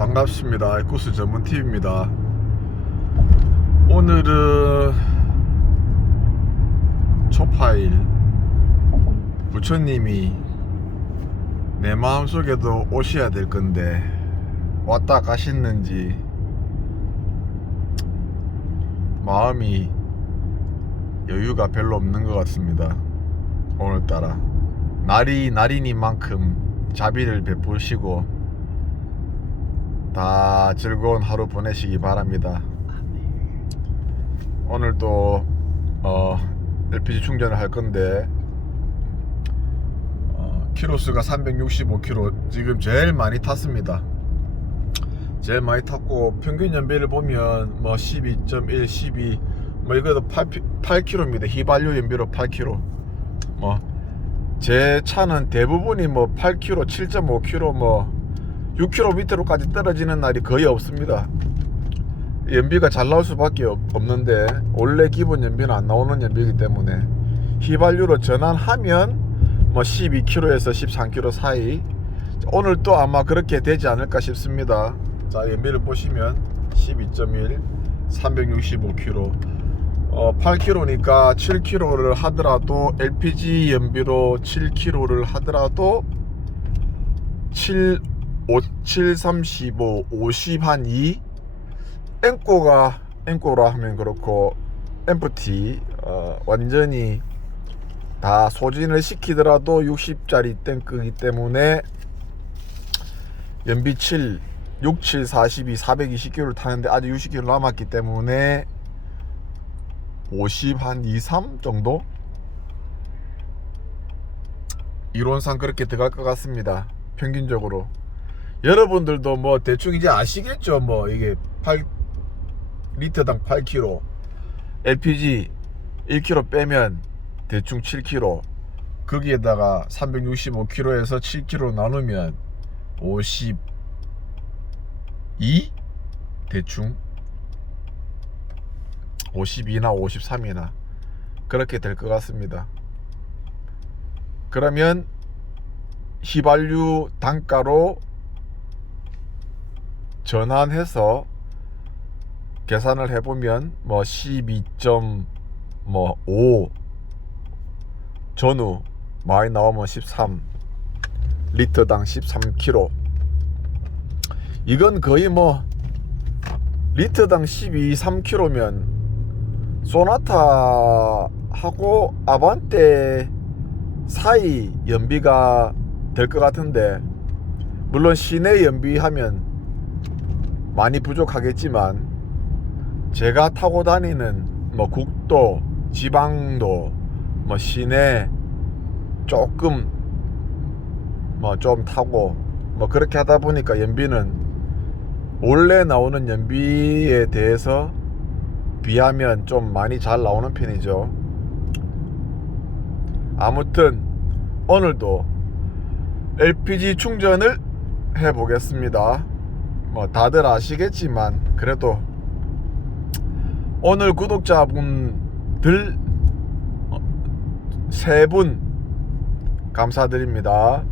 반갑습니다. 에쿠스 전문 TV입니다. 오늘은 초파일 부처님이 내 마음속에도 오셔야 될 건데 왔다 가셨는지 마음이 여유가 별로 없는 것 같습니다. 오늘따라 날이 날이니만큼 자비를 베푸시고 다 즐거운 하루 보내시기 바랍니다. 오늘도 어, LPG 충전을 할 건데 어, 키로수가 365km 지금 제일 많이 탔습니다. 제일 많이 탔고 평균 연비를 보면 뭐 12.1, 12, 뭐 이거도 8, 8km입니다. 휘발유 연비로 8km. 뭐 제 차는 대부분이 뭐 8km, 7.5km 뭐 6km까지 떨어지는 날이 거의 없습니다. 연비가 잘 나올 수밖에 없- 없는데 원래 기본 연비는 안 나오는 연비이기 때문에 휘발유로 전환하면 뭐 12km에서 13km 사이 오늘 또 아마 그렇게 되지 않을까 싶습니다. 자 연비를 보시면 12.1, 365km 어, 8km니까 7km를 하더라도 LPG 연비로 7km를 하더라도 7, 5, 7, 35, 50, 한 2. 앵꼬가, 앵꼬라 하면 그렇고, 엠프티, 어, 완전히 다 소진을 시키더라도 60짜리 탱크이기 때문에 연비 7, 6, 7, 42, 420km를 타는데 아직 60km 남았기 때문에 50, 한 2, 3 정도? 이론상 그렇게 들어갈 것 같습니다. 평균적으로. 여러분들도 뭐 대충 이제 아시겠죠? 뭐 이게 8 리터당 8kg, LPG 1kg 빼면 대충 7kg. 거기에다가 365kg에서 7kg 나누면 52 대충 52나 53이나 그렇게 될 것 같습니다. 그러면 휘발유 단가로 전환해서 계산을 해보면 뭐 12.5 전후 많이 나오면 13 리터당 13kg 이건 거의 뭐 리터당 12, 3kg면 소나타하고 아반떼 사이 연비가 될 것 같은데 물론 시내 연비하면 많이 부족하겠지만 제가 타고 다니는 뭐 국도, 지방도, 뭐 시내 조금 뭐 좀 타고 뭐 그렇게 하다 보니까 연비는 원래 나오는 연비에 대해서 비하면 좀 많이 잘 나오는 편이죠. 아무튼 오늘도 LPG 충전을 해 보겠습니다. 뭐 다들 아시겠지만 그래도 오늘 구독자분들 세 분 감사드립니다.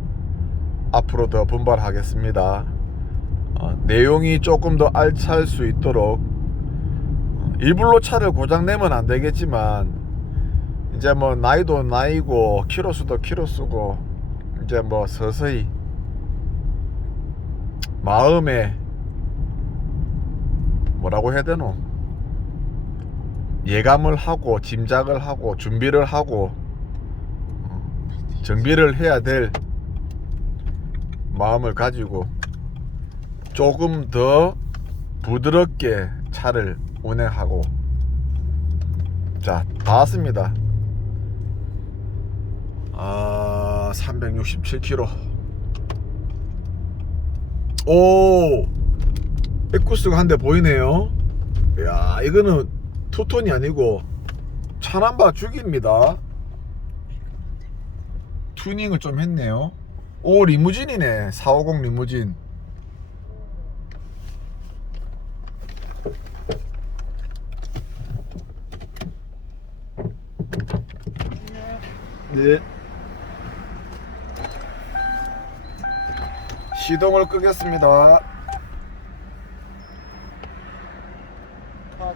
앞으로 더 분발하겠습니다. 어, 내용이 조금 더 알찰 수 있도록 어, 일부러 차를 고장 내면 안 되겠지만 이제 뭐 나이도 나이고 키로수도 키로수고 이제 뭐 서서히 마음에 뭐라고 해야 되노 예감을 하고 짐작을 하고 준비를 하고 어, 정비를 해야 될 마음을 가지고 조금 더 부드럽게 차를 운행하고 자, 다 왔습니다. 아, 367km. 오! 에쿠스가 한 대 보이네요. 야, 이거는 투톤이 아니고 차남바 죽입니다. 튜닝을 좀 했네요. 오, 리무진이네. 450 리무진. 네. 시동을 끄겠습니다.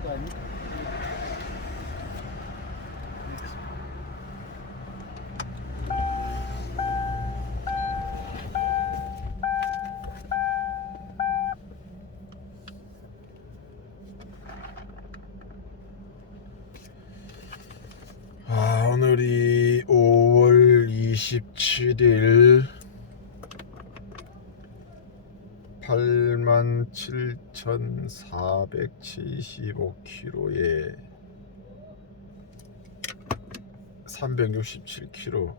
거 아니야? 아, 오늘이 5월 27일 87,475kg에 367kg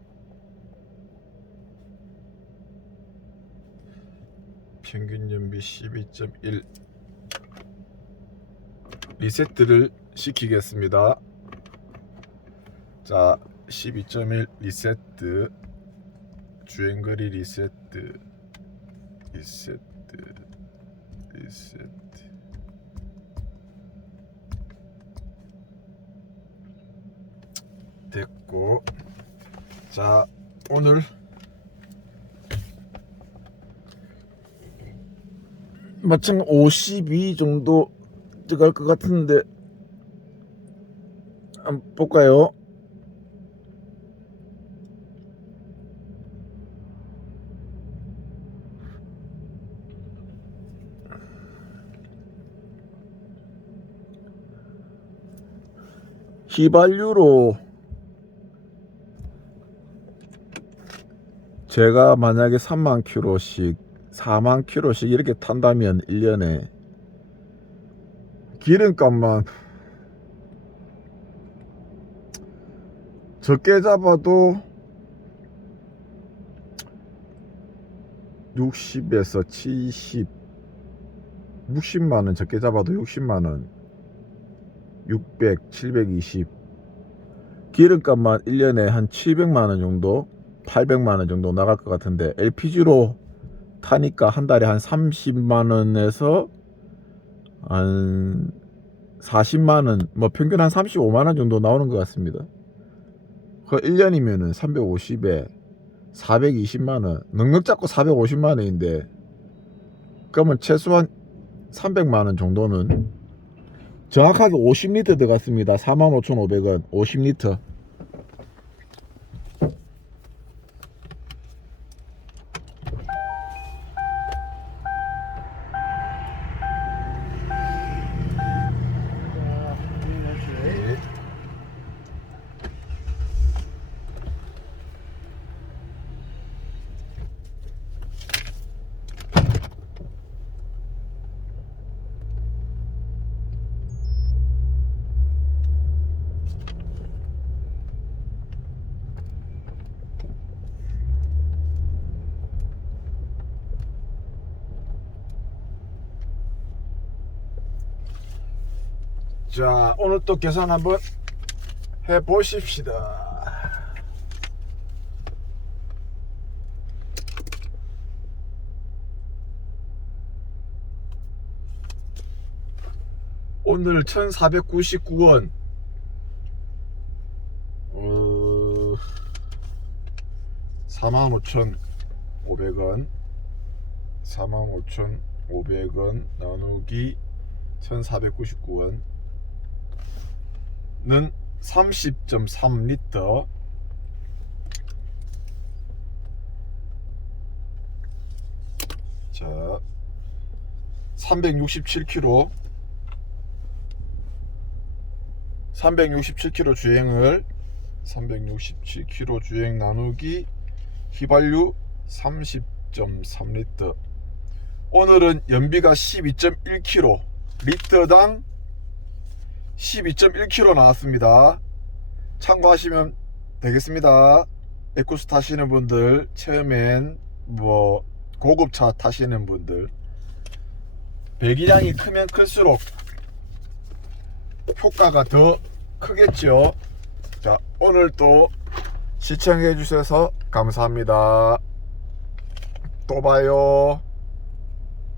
평균 연비 12.1 리세트를 시키겠습니다. 자, 12.1 리세트 주행거리 리세트 리세트 리세트 됐고 자 오늘 마찬 52 정도 들어갈 것 같은데 한번 볼까요? 휘발유로 제가 만약에 3만 킬로씩 4만 킬로씩 이렇게 탄다면 1년에 기름값만 적게 잡아도 60에서 70 60만원 적게 잡아도 60만원 600, 720 기름값만 1년에 한 700만 원 정도 800만 원 정도 나갈 것 같은데 LPG로 타니까 한 달에 한 30만 원에서 한 40만 원 뭐 평균 한 35만 원 정도 나오는 것 같습니다. 그 1년이면은 350에 420만 원 넉넉 잡고 450만 원인데 그러면 최소한 300만 원 정도는 정확하게 50리터 들어갔습니다. 45,500원 50리터. 자, 확인했어요. 자, 오늘 또 계산 한번 해 보십시다. 오늘 1,499원. 어, 45,500원. 45,500원 나누기 1,499원. 는 30.3리터. 자 367km 367km 주행을 367km 주행 나누기 휘발유 30.3리터. 오늘은 연비가 12.1km 리터당 12.1km 나왔습니다. 참고하시면 되겠습니다. 에쿠스 타시는 분들, 처음엔 뭐 고급차 타시는 분들 배기량이 크면 클수록 효과가 더 크겠죠. 자, 오늘 또 시청해 주셔서 감사합니다. 또 봐요.